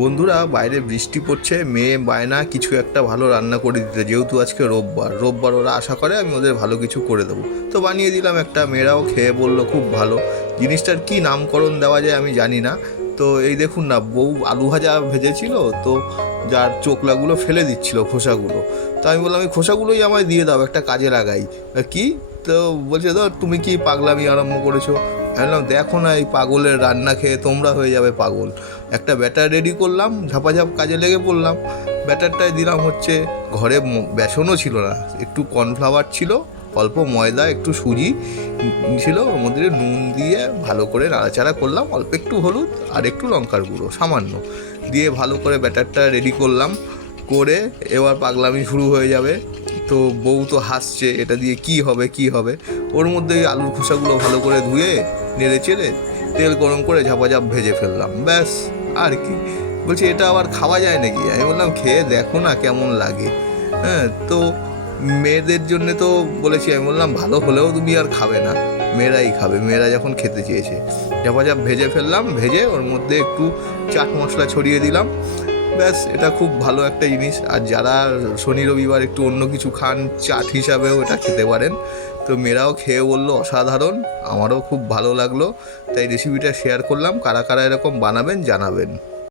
বন্ধুরা, বাইরে বৃষ্টি পড়ছে, মেয়ে বায়না কিছু একটা ভালো রান্না করে দিতে, যেহেতু আজকে রোববার ওরা আশা করে আমি ওদের ভালো কিছু করে দেবো। তো বানিয়ে দিলাম একটা, মেয়েরাও খেয়ে বললো খুব ভালো। জিনিসটার কি নামকরণ দেওয়া যায় আমি জানি না। তো এই দেখুন না, বউ আলু ভাজা ভেজেছিল, তো যার চোকলাগুলো ফেলে দিচ্ছিল, খোসাগুলো। তো আমি বললাম এই খোসাগুলোই আমায় দিয়ে দাও, একটা কাজে লাগাই। কি? তো বলছে তো তুমি কি পাগলামি আরম্ভ করেছো। আমি বললাম দেখো না, এই পাগলের রান্না খেয়ে তোমরা হয়ে যাবে পাগল। একটা ব্যাটার রেডি করলাম, ঝাপাঝাপ কাজে লেগে পড়লাম। ব্যাটারটায় দিলাম হচ্ছে, ঘরে বেসনও ছিল না, একটু কর্নফ্লাওয়ার ছিল, অল্প ময়দা, একটু সুজি ছিল, ওর মধ্যে নুন দিয়ে ভালো করে নাড়াচাড়া করলাম, অল্প একটু হলুদ আর একটু লঙ্কার গুঁড়ো সামান্য দিয়ে ভালো করে ব্যাটারটা রেডি করলাম। করে এবার পাগলামি শুরু হয়ে যাবে। তো বউ তো হাসছে, এটা দিয়ে কি হবে কি হবে। ওর মধ্যে ওই আলুর খোসাগুলো ভালো করে ধুয়ে নেড়ে চেড়ে তেল গরম করে ঝাপাঝাপ ভেজে ফেললাম, ব্যাস। আর কি? বলছে এটা আবার খাওয়া যায় নাকি? আমি বললাম খেয়ে দেখো না কেমন লাগে। হ্যাঁ, তো মেয়েদের জন্য তো বলেছি, আমি বললাম ভালো হলেও তুমি আর খাবে না, মেয়েরাই খাবে, মেয়েরা যখন খেতে চেয়েছে। ঝাপাঝাপ ভেজে ফেললাম, ভেজে ওর মধ্যে একটু চাট মশলা ছড়িয়ে দিলাম, ব্যাস। এটা খুব ভালো একটা জিনিস। আর যারা শনি রবিবার একটু অন্য কিছু খান, চাট হিসাবেও এটা খেতে পারেন। তো মেয়েরাও খেয়ে বললো অসাধারণ, আমারও খুব ভালো লাগলো। তাই রেসিপিটা শেয়ার করলাম, কারা কারা এরকম বানাবেন জানাবেন।